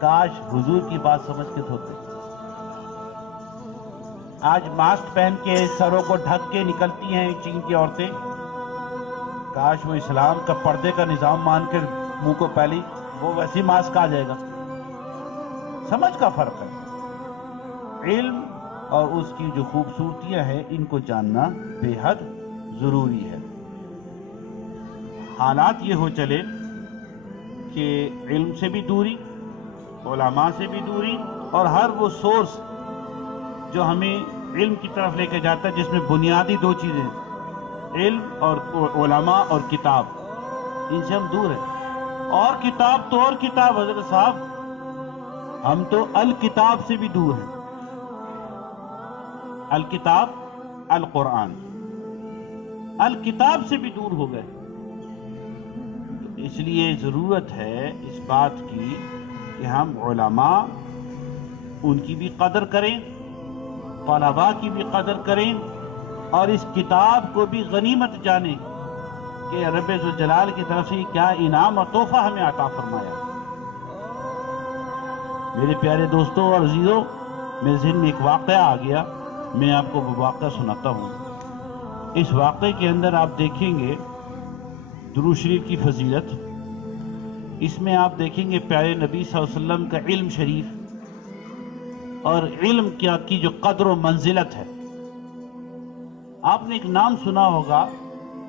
کاش حضور کی بات سمجھ کے دھوتے. آج ماسک پہن کے سروں کو ڈھک کے نکلتی ہیں چین کی عورتیں. کاش وہ اسلام کا پردے کا نظام مان کر منہ کو پہلی وہ ویسی ماسک آ جائے گا. سمجھ کا فرق ہے. علم اور اس کی جو خوبصورتیاں ہیں ان کو جاننا بے حد ضروری ہے. حالات یہ ہو چلے کہ علم سے بھی دوری، علماء سے بھی دوری، اور ہر وہ سورس جو ہمیں علم کی طرف لے کے جاتا ہے جس میں بنیادی دو چیزیں ہیں، علم اور علماء اور کتاب، ان سے ہم دور ہیں. اور کتاب تو اور کتاب حضرت صاحب، ہم تو الکتاب سے بھی دور ہیں. الکتاب القرآن، الکتاب سے بھی دور ہو گئے. اس لیے ضرورت ہے اس بات کی کہ ہم علماء ان کی بھی قدر کریں، طلباء کی بھی قدر کریں، اور اس کتاب کو بھی غنیمت جانیں کہ رب ذوالجلال کی طرف سے کیا انعام اور تحفہ ہمیں عطا فرمایا. میرے پیارے دوستوں اور عزیزوں، میرے ذہن میں ایک واقعہ آ گیا، میں آپ کو وہ واقعہ سناتا ہوں. اس واقعے کے اندر آپ دیکھیں گے درود شریف کی فضیلت. اس میں آپ دیکھیں گے پیارے نبی صلی اللہ علیہ وسلم کا علم شریف اور علم کی جو قدر و منزلت ہے. آپ نے ایک نام سنا ہوگا،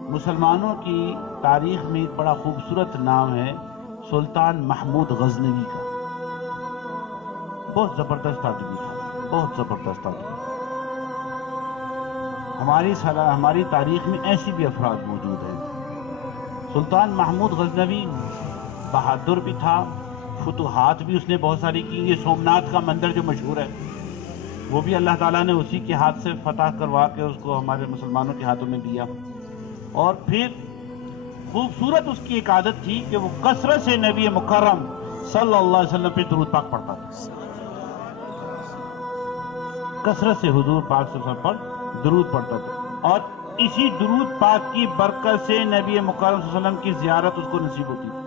مسلمانوں کی تاریخ میں ایک بڑا خوبصورت نام ہے سلطان محمود غزنوی کا. بہت زبردست آدمی تھا، بہت زبردست آدمی. ہماری تاریخ میں ایسی بھی افراد موجود ہیں. سلطان محمود غزنوی بہادر بھی تھا، فتوحات بھی اس نے بہت ساری کی. یہ سومناتھ کا مندر جو مشہور ہے وہ بھی اللہ تعالیٰ نے اسی کے ہاتھ سے فتح کروا کے اس کو ہمارے مسلمانوں کے ہاتھوں میں دیا. اور پھر خوبصورت اس کی ایک عادت تھی کہ وہ کثرت سے نبی مکرم صلی اللہ علیہ وسلم پہ درود پاک پڑھتا تھا. کثرت سے حضور پاک صلی اللہ علیہ وسلم پر درود پڑھتا تھا، اور اسی درود پاک کی برکت سے نبی مکرم صلی اللہ علیہ وسلم کی زیارت اس کو نصیب ہوتی تھی،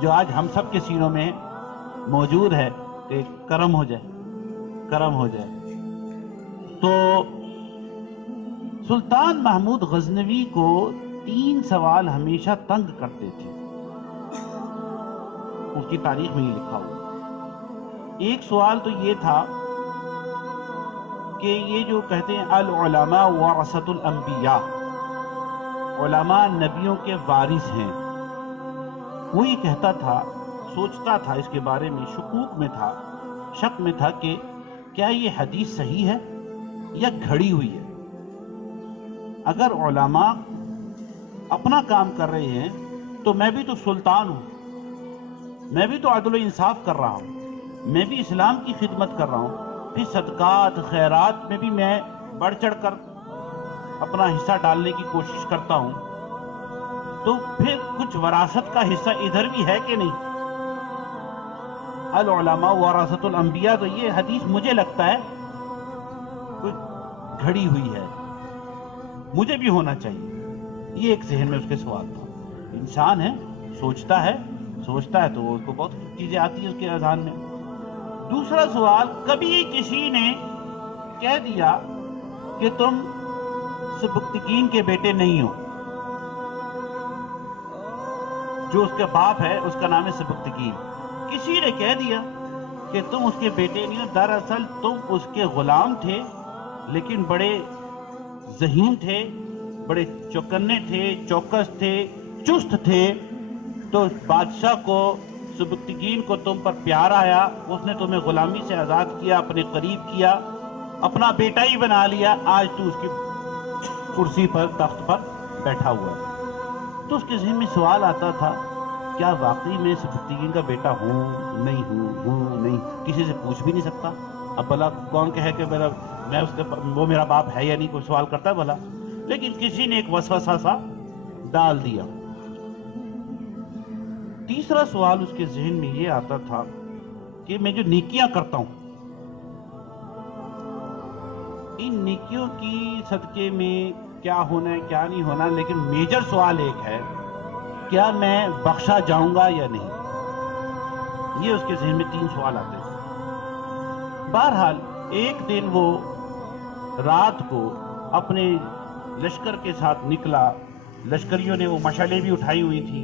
جو آج ہم سب کے سینوں میں موجود ہے کہ کرم ہو جائے، کرم ہو جائے. تو سلطان محمود غزنوی کو 3 سوال ہمیشہ تنگ کرتے تھے. اس کی تاریخ میں یہ لکھا ہوا. ایک سوال تو یہ تھا کہ یہ جو کہتے ہیں العلماء ورثۃ الانبیاء، علماء نبیوں کے وارث ہیں. وہ یہ کہتا تھا، سوچتا تھا اس کے بارے میں، شکوک میں تھا، شک میں تھا کہ کیا یہ حدیث صحیح ہے یا گھڑی ہوئی ہے. اگر علماء اپنا کام کر رہے ہیں تو میں بھی تو سلطان ہوں، میں بھی تو عدل و انصاف کر رہا ہوں، میں بھی اسلام کی خدمت کر رہا ہوں. پھر صدقات خیرات میں بھی میں بڑھ چڑھ کر اپنا حصہ ڈالنے کی کوشش کرتا ہوں، تو پھر کچھ وراثت کا حصہ ادھر بھی ہے کہ نہیں. العلماء ورثۃ الانبیاء، تو یہ حدیث مجھے لگتا ہے کوئی گھڑی ہوئی ہے، مجھے بھی ہونا چاہیے. یہ ایک ذہن میں اس کے سوال تھا. انسان ہے، سوچتا ہے تو اس کو بہت چیزیں آتی ہیں اس کے اذہان میں. دوسرا سوال، کبھی کسی نے کہہ دیا کہ تم سبکتگین کے بیٹے نہیں ہو. جو اس کا باپ ہے اس کا نام ہے سبکتگین. کسی نے کہہ دیا کہ تم اس کے بیٹے نہیں ہو، دراصل تم اس کے غلام تھے، لیکن بڑے ذہین تھے، بڑے چوکنے تھے، چوکس تھے، چست تھے. تو بادشاہ کو، سبکتگین کو تم پر پیار آیا، اس نے تمہیں غلامی سے آزاد کیا، اپنے قریب کیا، اپنا بیٹا ہی بنا لیا. آج تو اس کی کرسی پر، تخت پر بیٹھا ہوا ہے. تو اس کے ذہن میں سوال آتا تھا، کیا واقعی میں سبکتگین کا بیٹا ہوں نہیں. کسی سے پوچھ بھی نہیں سکتا. اب بھلا کون کہے کہ وہ میرا باپ ہے یا نہیں، کوئی سوال کرتا ہے بھلا. لیکن کسی نے ایک وسوسہ سا ڈال دیا. تیسرا سوال اس کے ذہن میں یہ آتا تھا کہ میں جو نیکیاں کرتا ہوں، ان نیکیوں کی صدقے میں کیا ہونا ہے کیا نہیں ہونا. لیکن میجر سوال ایک ہے کیا میں بخشا جاؤں گا یا نہیں؟ یہ اس کے ذہن میں 3 سوال آتے ہیں۔ بہرحال ایک دن وہ رات کو اپنے لشکر کے ساتھ نکلا، لشکریوں نے وہ مشعلیں بھی اٹھائی ہوئی تھی،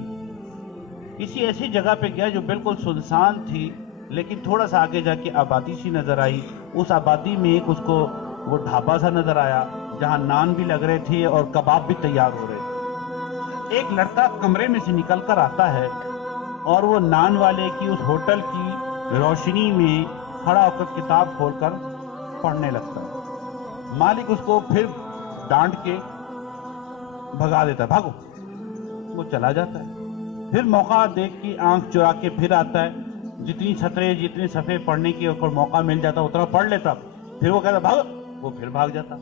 کسی ایسی جگہ پہ گیا جو بالکل سنسان تھی، لیکن تھوڑا سا آگے جا کے آبادی سی نظر آئی۔ اس آبادی میں ایک اس کو وہ ڈھابا سا نظر آیا جہاں نان بھی لگ رہے تھے اور کباب بھی تیار ہو رہے تھے۔ ایک لڑکا کمرے میں سے نکل کر آتا ہے اور وہ نان والے کی اس ہوٹل کی روشنی میں کھڑا ہو کر کتاب کھول کر پڑھنے لگتا ہے۔ مالک اس کو پھر ڈانٹ کے بھگا دیتا ہے، بھاگو، وہ چلا جاتا ہے۔ پھر موقع دیکھ کے آنکھ چرا کے پھر آتا ہے، جتنی سطریں جتنے صفحے پڑھنے کی اوپر موقع مل جاتا اتنا پڑھ لیتا، پھر وہ کہتا بھاگو، وہ پھر بھاگ جاتا۔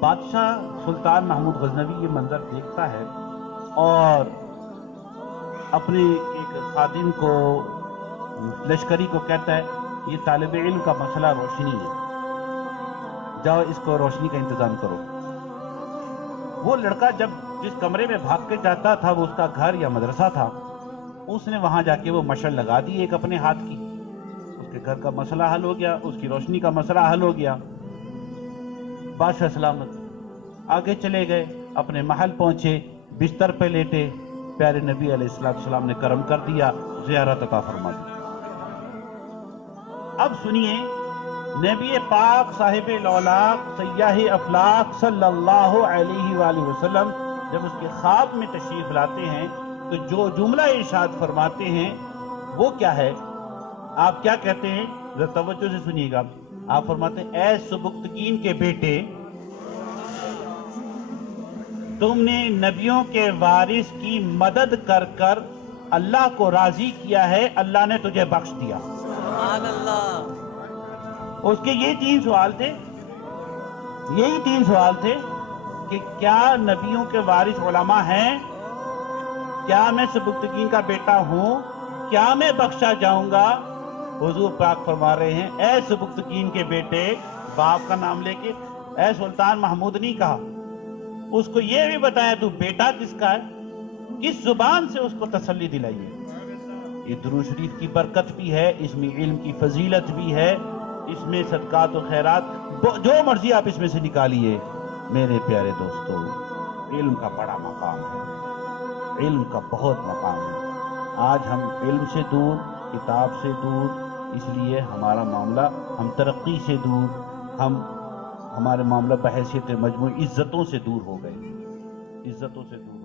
بادشاہ سلطان محمود غزنوی یہ منظر دیکھتا ہے اور اپنے ایک خادم کو، لشکری کو کہتا ہے یہ طالب علم کا مسئلہ روشنی ہے، جاؤ اس کو روشنی کا انتظام کرو۔ وہ لڑکا جب جس کمرے میں بھاگ کے جاتا تھا وہ اس کا گھر یا مدرسہ تھا، اس نے وہاں جا کے وہ مشعل لگا دی ایک اپنے ہاتھ کی، اس کے گھر کا مسئلہ حل ہو گیا، اس کی روشنی کا مسئلہ حل ہو گیا۔ بادشاہ سلامت آگے چلے گئے، اپنے محل پہنچے، بستر پہ لیٹے، پیارے نبی علیہ السلام نے کرم کر دیا، زیارت عطا فرما دی۔ اب سنیے نبی پاک صاحب الاولاق سیاح افلاق صلی اللہ علیہ وآلہ وسلم جب اس کے خواب میں تشریف لاتے ہیں تو جو جملہ ارشاد فرماتے ہیں وہ کیا ہے؟ آپ کیا کہتے ہیں؟ ذرا توجہ سے سنیے گا۔ آپ فرماتے ہیں اے سبکتگین کے بیٹے، تم نے نبیوں کے وارث کی مدد کر کر اللہ کو راضی کیا ہے، اللہ نے تجھے بخش دیا۔ سبحان اللہ۔ اس کے یہی 3 سوال تھے، یہی 3 سوال تھے کہ کیا نبیوں کے وارث علماء ہیں؟ کیا میں سبکتگین کا بیٹا ہوں؟ کیا میں بخشا جاؤں گا؟ حضور پاک فرما رہے ہیں اے سبکتگین کے بیٹے، باپ کا نام لے کے، اے سلطان محمود نہیں کہا، اس کو یہ بھی بتایا تو بیٹا کس کا ہے، کس زبان سے اس کو تسلی دلائی ہے۔ یہ درود شریف کی برکت بھی ہے، اس میں علم کی فضیلت بھی ہے، اس میں صدقات و خیرات جو مرضی آپ اس میں سے نکالیے۔ میرے پیارے دوستو، علم کا بڑا مقام ہے، علم کا بہت مقام ہے۔ آج ہم علم سے دور، کتاب سے دور، اس لیے ہمارا معاملہ، ہم ترقی سے دور، ہمارے معاملہ بحیثیت مجموعی عزتوں سے دور ہو گئے، عزتوں سے دور